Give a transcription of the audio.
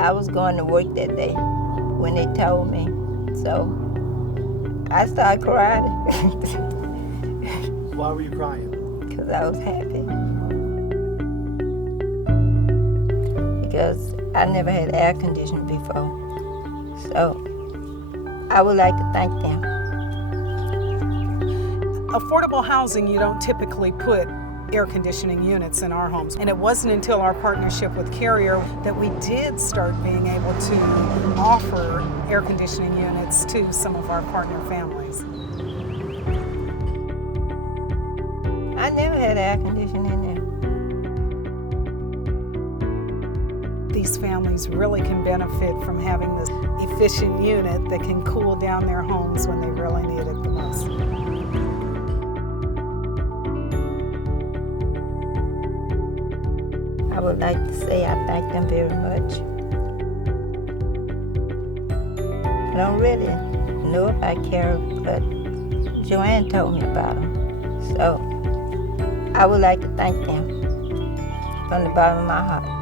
I was going to work that day when they told me. So I started crying Why were you crying? because I was happy. Because I never had air conditioning before. So I would like to thank them. Affordable housing, you don't typically put air conditioning units in our homes. And it wasn't until our partnership with Carrier that we did start being able to offer air conditioning units to some of our partner families. I never had air conditioning in there. These families really can benefit from having this efficient unit that can cool down their homes when they really need it the most. I would like to say I thank them very much. I don't really know about Carol, but Joanne told me about them. So I would like to thank them from the bottom of my heart.